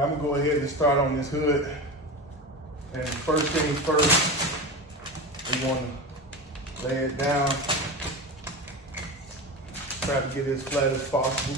right, I'm gonna go ahead and start on this hood. And first things first, we want to lay it down. Try to get it as flat as possible.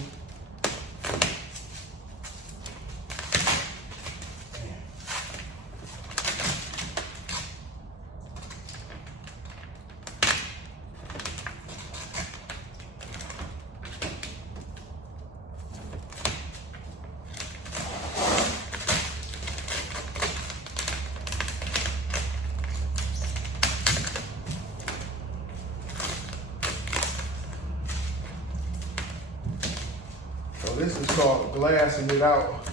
So this is called glassing it out.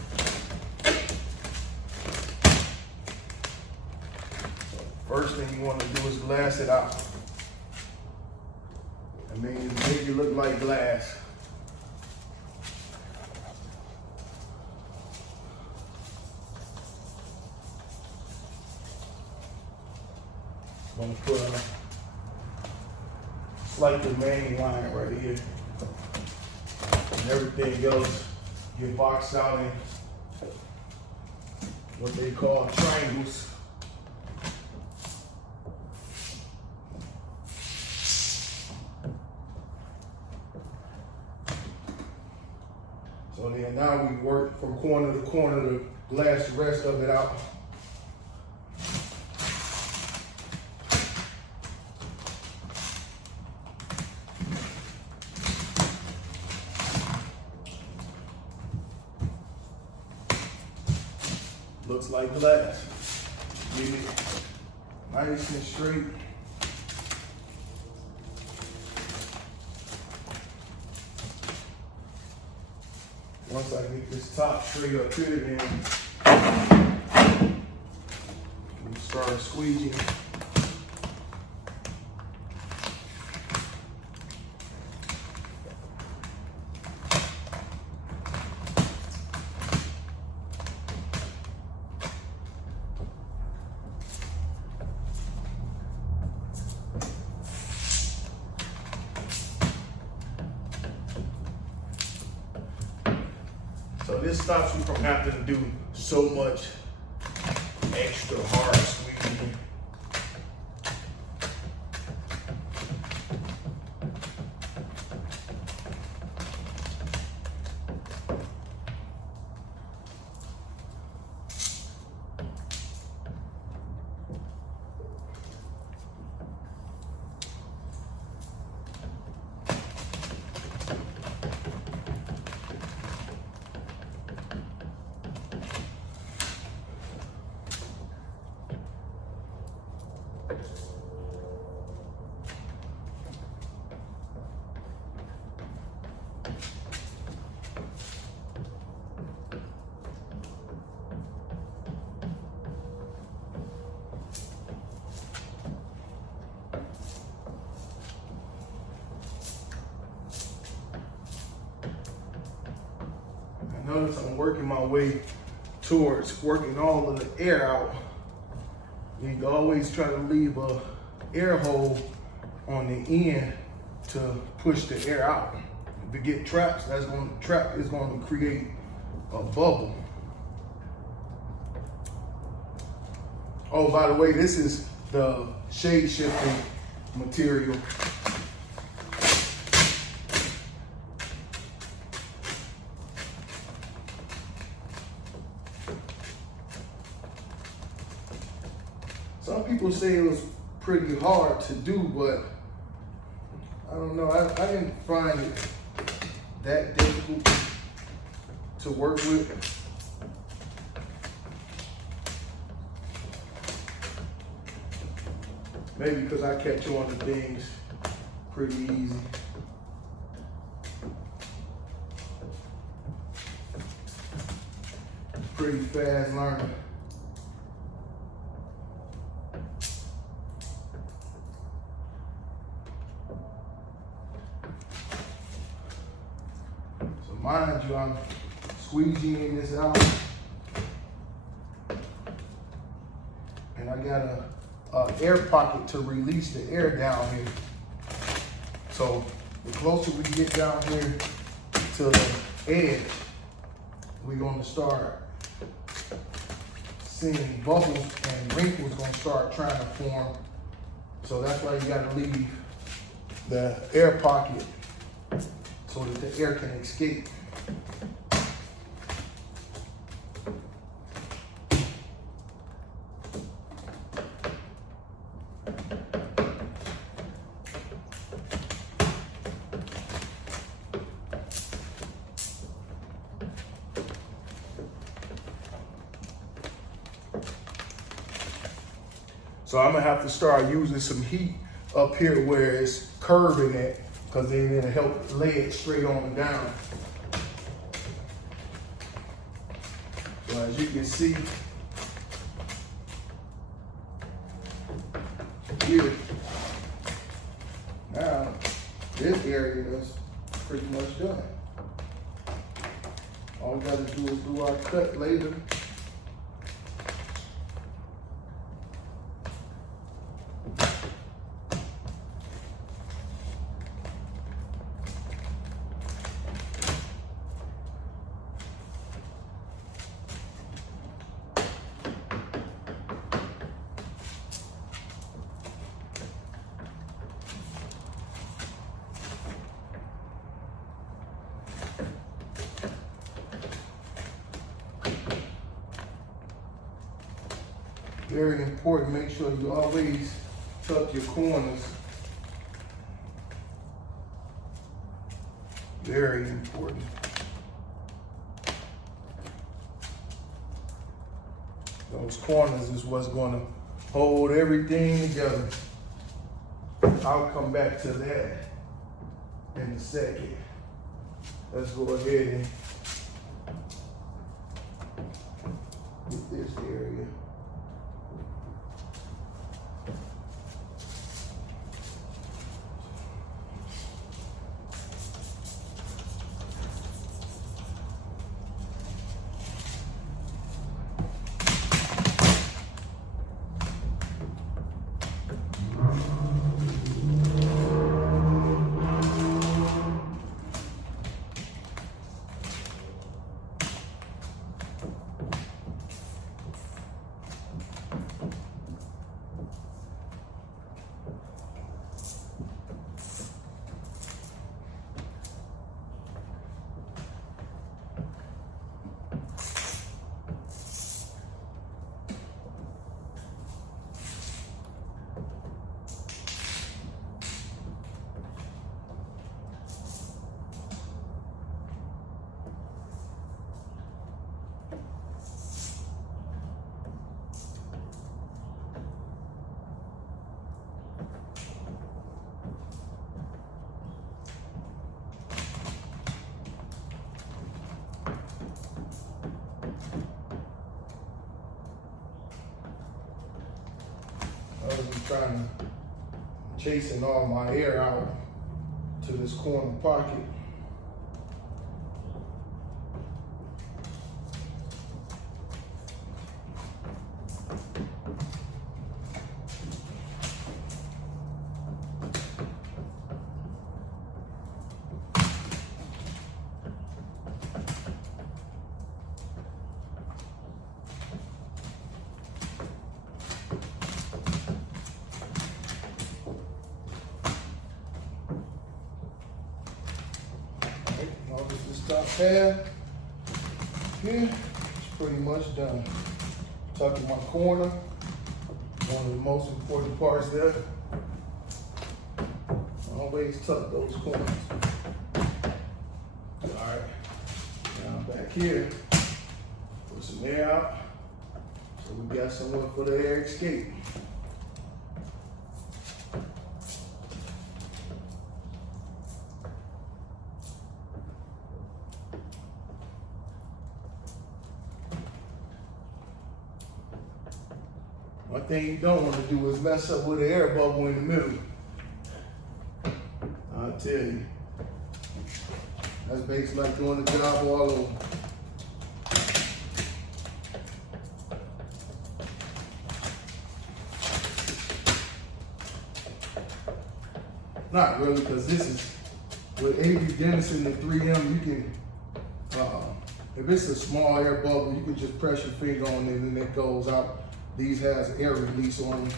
First thing you want to do is glass it out. That means make it look like glass. I'm gonna put like the main line right here. And everything else get boxed out in what they call triangles. So then now we work from corner to corner to glass the rest of it out. Looks like glass. Get it nice and straight. Once I get this top straight up here, then we start squeezing. So this stops you from having to do so much extra hard squeezing. Notice I'm working my way towards working all of the air out. You can always try to leave a air hole on the end to push the air out. If you get traps, trap is going to create a bubble. Oh, by the way, this is the shade shifting material. Some people say it was pretty hard to do, but I don't know. I didn't find it that difficult to work with. Maybe because I catch on to things pretty easy. Pretty fast learner. Mind you, I'm squeegeeing this out, and I got a air pocket to release the air down here. So the closer we get down here to the edge, we're going to start seeing bubbles and wrinkles gonna start trying to form. So that's why you gotta leave the air pocket so that the air can escape. So I'm gonna have to start using some heat up here where it's curving it, because then it'll help lay it straight on down. So as you can see here, now this area is pretty much done. All we gotta do is do our cut later. Very important, make sure you always tuck your corners. Very important. Those corners is what's gonna hold everything together. I'll come back to that in a second. Let's go ahead and get this area. I'm chasing all my air out to this corner pocket. Top tab here, it's pretty much done. Tucking my corner, one of the most important parts there. Always tuck those corners. All right, now back here, put some air out, so we got somewhere for the air escape. One thing you don't want to do is mess up with an air bubble in the middle. I'll tell you. That's basically like doing the job all over. Not really, because this is with AVERY Dennison and 3M, you can If it's a small air bubble, you can just press your finger on it and it goes out. These has air release on them.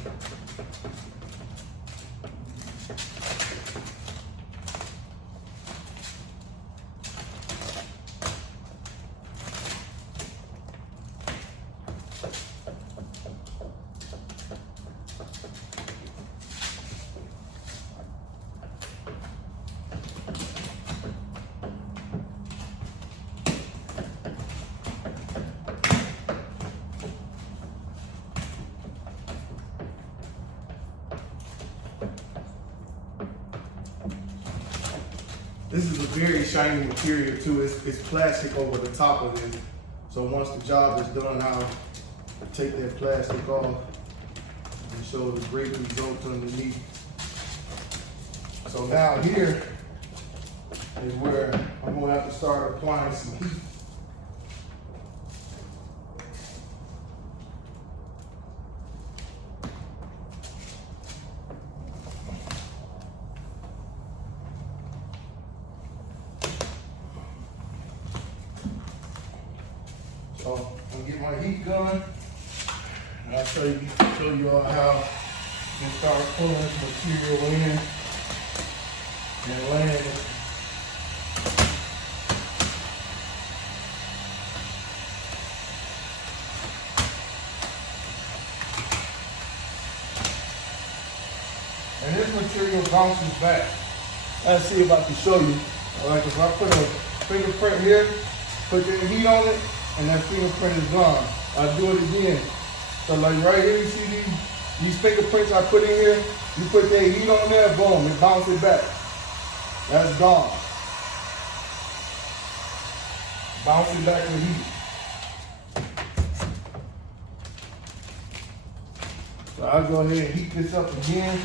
This is a very shiny material too. It's plastic over the top of it. So once the job is done, I'll take that plastic off and show the great results underneath. So now here is where I'm gonna have to start applying some heat. So I'm gonna get my heat gun, and I'll show you all how you can start pulling this material in and laying it. And this material bounces back. Let's see if I can show you. Like if I put a fingerprint here, put the heat on it, and that fingerprint is gone. I'll do it again. So like right here, you see these fingerprints I put in here? You put that heat on there, boom, it bounces back. That's gone. Bouncing back with heat. So I'll go ahead and heat this up again.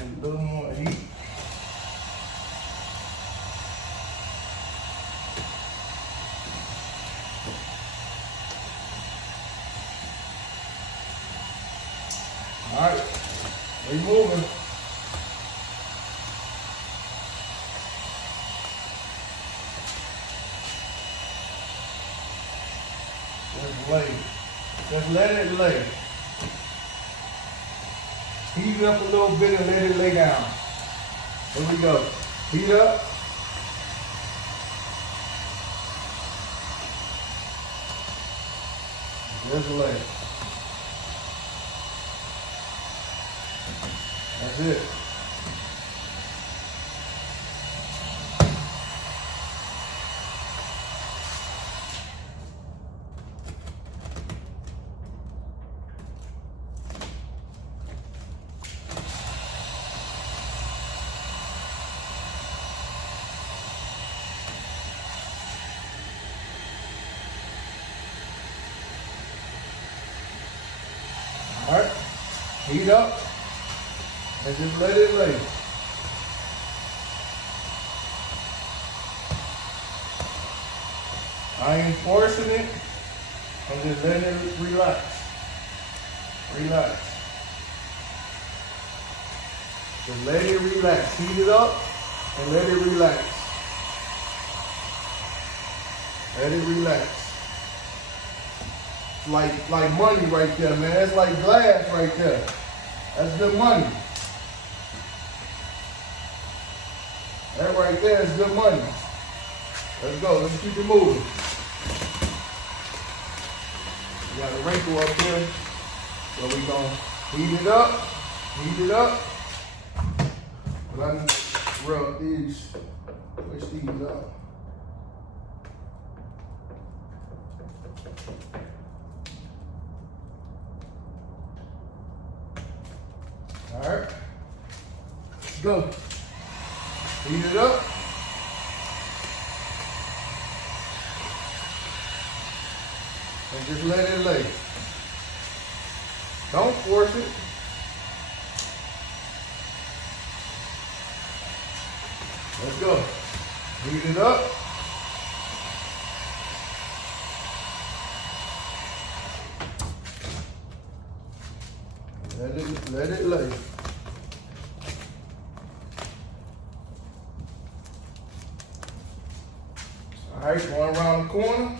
A little more heat. All right, we're moving. Just lay. Just let it lay. Heat it up a little bit and let it lay down. Here we go. Heat up. Just lay. That's it. All right, heat up and just let it lay. All I ain't forcing it. I'm just letting it relax. Relax. Just let it relax. Heat it up and let it relax. Let it relax. Like money right there, man. That's like glass right there. That's good money. That right there is good money. Let's go. Let's keep it moving. We got a wrinkle up here. So we're going to heat it up. Heat it up. But I need to rub these, push these up. All right. Let's go. Heat it up. And just let it lay. Don't force it. Let's go. Heat it up. Let it lay. All right, going around the corner.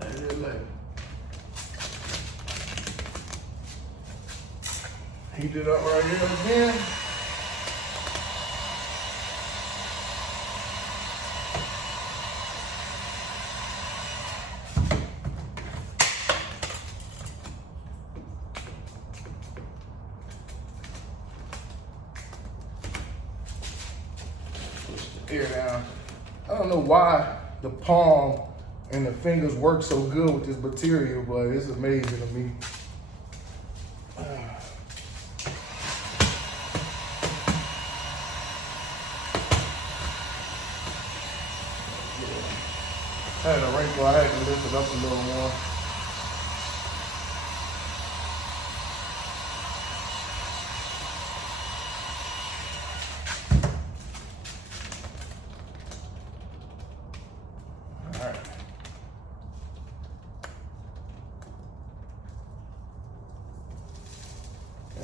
Let it lay. Heat it up right here again. Push the air down. I don't know why the palm and the fingers work so good with this material, but it's amazing to me. I had a wrinkle, I had to lift it up a little more. All right.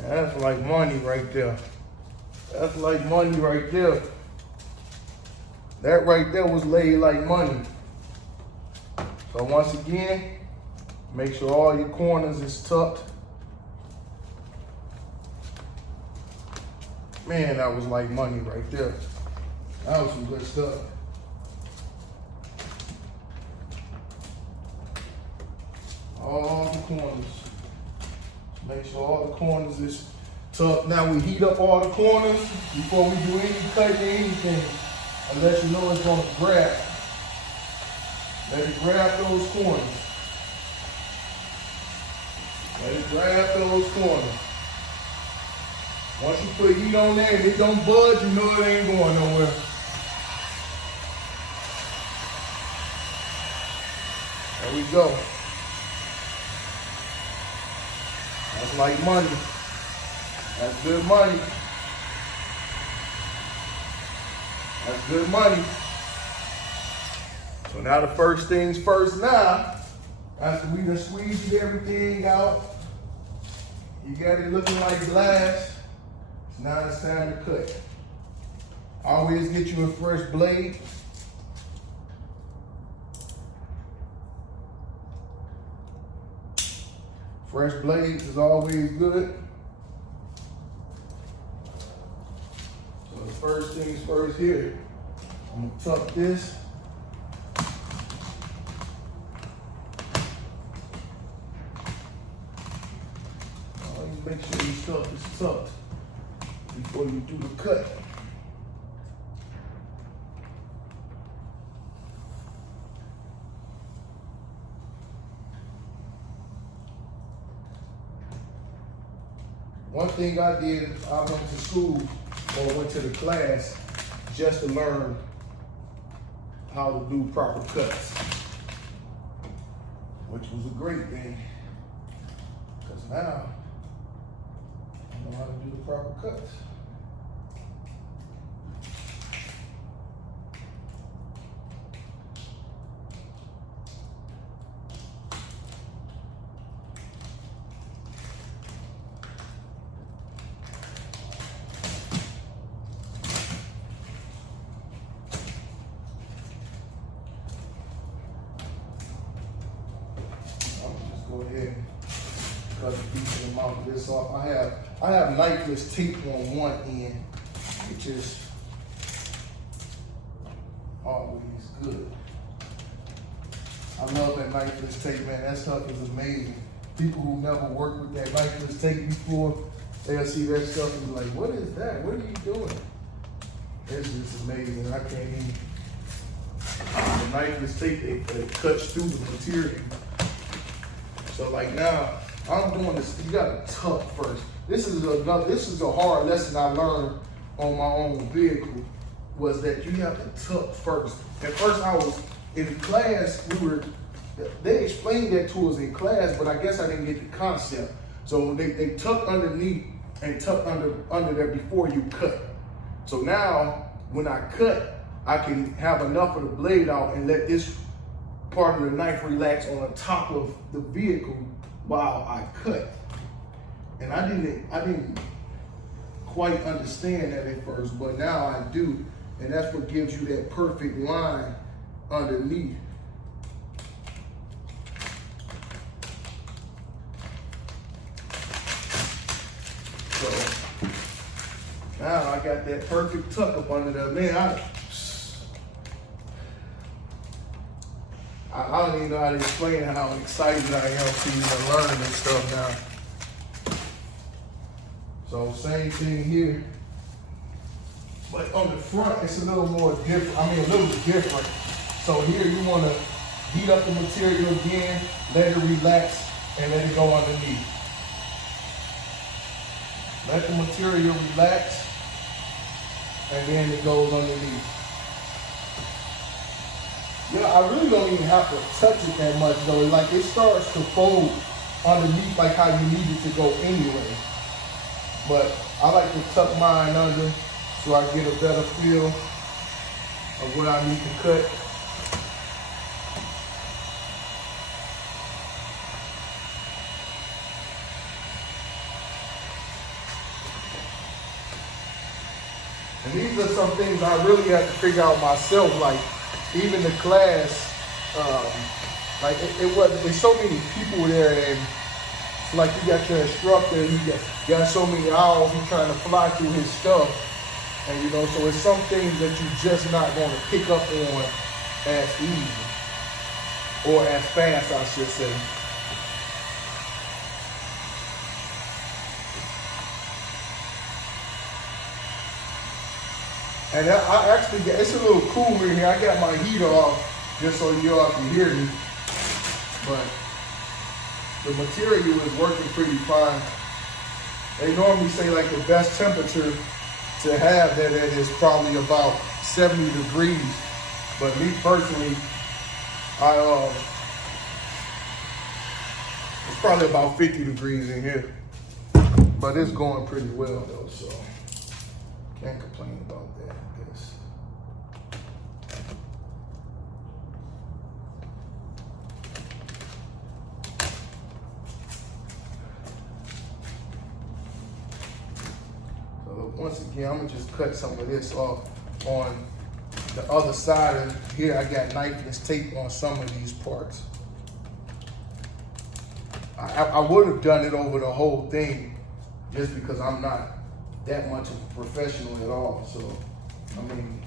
That's like money right there. That's like money right there. That right there was laid like money. So once again, make sure all your corners is tucked. Man, that was like money right there. That was some good stuff. All the corners. Make sure all the corners is tucked. Now we heat up all the corners before we do any cutting or anything, unless you know it's gonna grab. Let it grab those corners. Let it grab those corners. Once you put heat on there and it don't budge, you know it ain't going nowhere. There we go. That's like money. That's good money. That's good money. So now the first things first now, after we done squeezed everything out, you got it looking like glass, now it's time to cut. Always get you a fresh blade. Fresh blades is always good. So the first things first here, I'm gonna tuck this. Make sure your stuff is tucked before you do the cut. one thing I did, I went to school or went to the class just to learn how to do proper cuts, which was a great thing, because now I know how to do the proper cuts. Go ahead and cut a decent amount of this off. I have knifeless tape on one end, which is always good. I love that knifeless tape, man. That stuff is amazing. People who never worked with that knifeless tape before, they'll see that stuff and be like, what is that? What are you doing? It's just amazing. I can't even. The knifeless tape, it cuts through the material. So like now, I'm doing this, you gotta tuck first. This is a hard lesson I learned on my own vehicle, was that you have to tuck first. At first I was in class, they explained that to us in class, but I guess I didn't get the concept. So they tuck underneath and tuck under there before you cut. So now, when I cut, I can have enough of the blade out and let this part of the knife relax on the top of the vehicle while I cut. And I didn't quite understand that at first, but now I do, and that's what gives you that perfect line underneath. So now I got that perfect tuck up under there. Man, I don't even know how to explain how excited I am to even learn this stuff now. So same thing here, but on the front it's a little more different. I mean, a little bit different. So here you want to heat up the material again, let it relax, and let it go underneath. Let the material relax, and then it goes underneath. Yeah, I really don't even have to touch it that much though. Like it starts to fold underneath like how you need it to go anyway. But I like to tuck mine under so I get a better feel of what I need to cut. And these are some things I really have to figure out myself, like even the class, like there's so many people there, and it's like you got your instructor, you got so many hours, he's trying to fly through his stuff, and you know, so it's some things that you're just not going to pick up on as easy, or as fast, I should say. And I actually got, it's a little cooler in here. I got my heater off just so y'all can hear me. But the material is working pretty fine. They normally say like the best temperature to have that is probably about 70 degrees. But me personally, it's probably about 50 degrees in here. But it's going pretty well though, so can't complain about that, I guess. So once again, I'm gonna just cut some of this off on the other side of here. I got knifeless tape on some of these parts. I would have done it over the whole thing just because I'm not that much of a professional at all. So, I mean,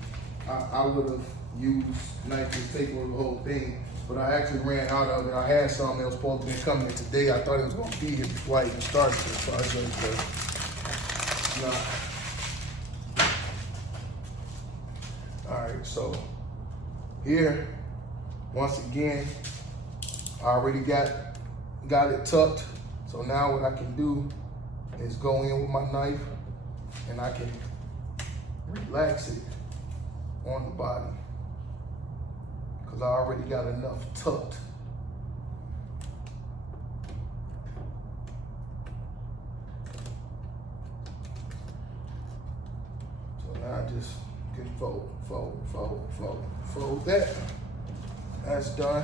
I would have used knifeless tape over the whole thing, but I actually ran out of it. I had some that was supposed to be coming in today. I thought it was going to be here before I even started this project, but nah. All right, so here, once again, I already got it tucked. So now what I can do is go in with my knife and I can relax it on the body because I already got enough tucked. So now I just can fold that. That's done.